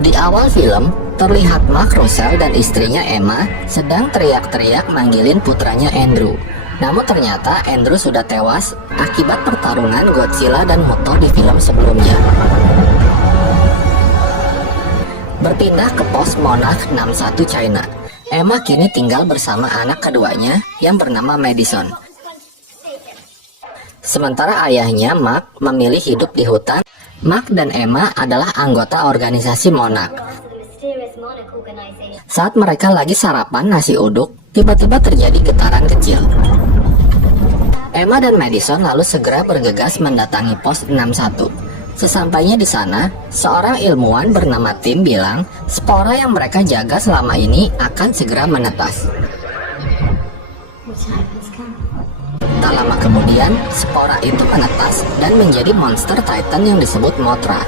Di awal film, terlihat Mark Russell dan istrinya Emma sedang teriak-teriak manggilin putranya Andrew. Namun ternyata Andrew sudah tewas akibat pertarungan Godzilla dan Mothra di film sebelumnya. Berpindah ke pos Monarch 61 China, Emma kini tinggal bersama anak keduanya yang bernama Madison. Sementara ayahnya, Mark, memilih hidup di hutan. Mark dan Emma adalah anggota organisasi Monarch. Saat mereka lagi sarapan nasi uduk, tiba-tiba terjadi getaran kecil. Emma dan Madison lalu segera bergegas mendatangi pos 61. Sesampainya di sana, seorang ilmuwan bernama Tim bilang spora yang mereka jaga selama ini akan segera menetas. Tak lama kemudian, spora itu menetas dan menjadi monster Titan yang disebut Mothra.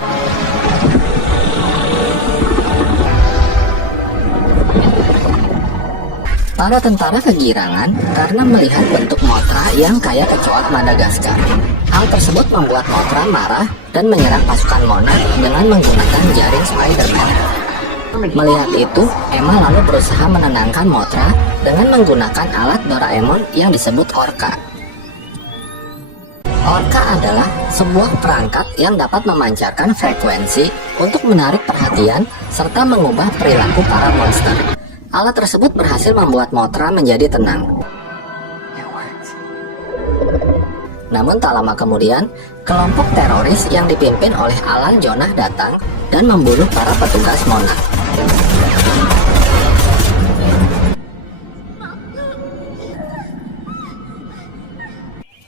Para tentara kegirangan karena melihat bentuk Mothra yang kayak kecoak Madagaskar. Hal tersebut membuat Mothra marah dan menyerang pasukan Monarch dengan menggunakan jaring Spider-Man. Melihat itu, Emma lalu berusaha menenangkan Mothra dengan menggunakan alat Doraemon yang disebut Orca. Orca adalah sebuah perangkat yang dapat memancarkan frekuensi untuk menarik perhatian serta mengubah perilaku para monster. Alat tersebut berhasil membuat Mothra menjadi tenang. Namun tak lama kemudian, kelompok teroris yang dipimpin oleh Alan Jonah datang dan membunuh para petugas Monarch.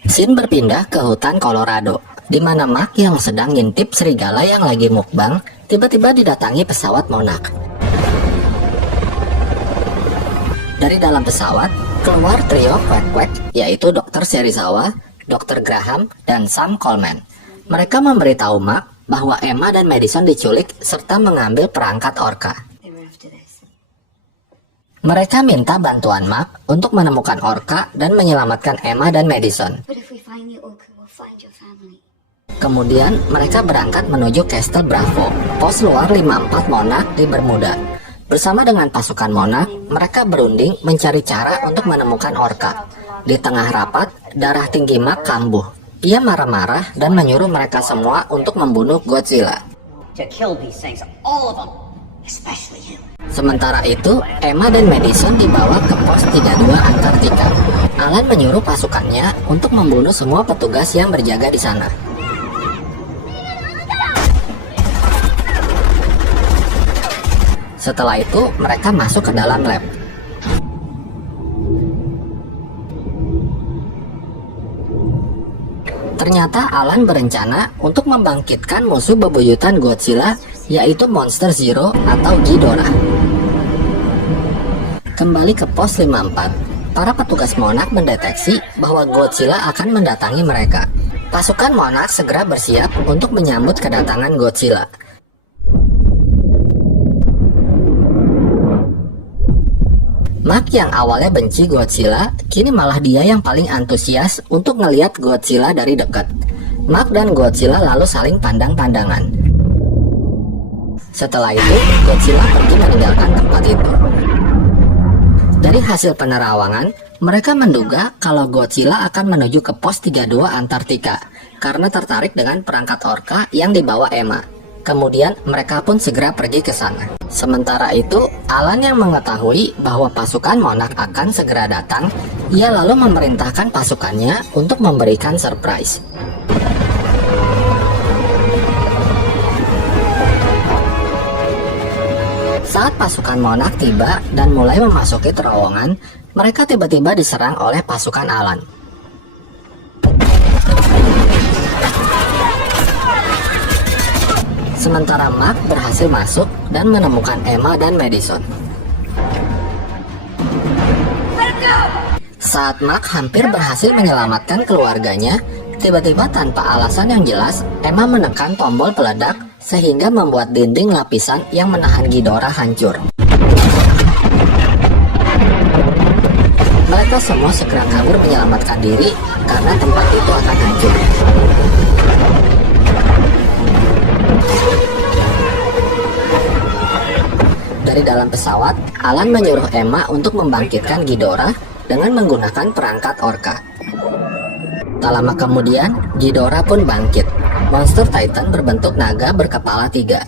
Scene berpindah ke hutan Colorado, di mana Mark yang sedang ngintip serigala yang lagi mukbang, tiba-tiba didatangi pesawat Monarch. Dari dalam pesawat, keluar trio Quack-Quack, yaitu Dr. Serizawa, Dr. Graham, dan Sam Coleman. Mereka memberitahu Mark bahwa Emma dan Madison diculik serta mengambil perangkat Orca. Mereka minta bantuan Mark untuk menemukan Orca dan menyelamatkan Emma dan Madison. Kemudian mereka berangkat menuju Castle Bravo, pos luar 54 Monarch di Bermuda. Bersama dengan pasukan Monarch, mereka berunding mencari cara untuk menemukan Orca. Di tengah rapat, darah tinggi Mark kambuh. Ia marah-marah dan menyuruh mereka semua untuk membunuh Godzilla. Sementara itu, Emma dan Madison dibawa ke pos 32 Antartika. Alan menyuruh pasukannya untuk membunuh semua petugas yang berjaga di sana. Setelah itu, mereka masuk ke dalam lab. Ternyata Alan berencana untuk membangkitkan musuh bebuyutan Godzilla, yaitu Monster Zero atau Ghidorah. Kembali ke pos 54, para petugas Monarch mendeteksi bahwa Godzilla akan mendatangi mereka. Pasukan Monarch segera bersiap untuk menyambut kedatangan Godzilla. Mark yang awalnya benci Godzilla, kini malah dia yang paling antusias untuk ngelihat Godzilla dari dekat. Mark dan Godzilla lalu saling pandang-pandangan. Setelah itu, Godzilla pergi meninggalkan tempat itu. Dari hasil penerawangan, mereka menduga kalau Godzilla akan menuju ke pos 32 Antartika karena tertarik dengan perangkat Orca yang dibawa Emma. Kemudian mereka pun segera pergi ke sana. Sementara itu, Alan yang mengetahui bahwa pasukan Monarch akan segera datang, ia lalu memerintahkan pasukannya untuk memberikan surprise. Saat pasukan Monarch tiba dan mulai memasuki terowongan, mereka tiba-tiba diserang oleh pasukan Alan. Sementara Mark berhasil masuk dan menemukan Emma dan Madison. Saat Mark hampir berhasil menyelamatkan keluarganya, tiba-tiba tanpa alasan yang jelas, Emma menekan tombol peledak sehingga membuat dinding lapisan yang menahan Ghidorah hancur. Mereka semua segera kabur menyelamatkan diri karena tempat itu akan hancur. dari dalam pesawat, Alan menyuruh Emma untuk membangkitkan Ghidorah dengan menggunakan perangkat Orca. Tak lama kemudian, Ghidorah pun bangkit. Monster Titan berbentuk naga berkepala 3.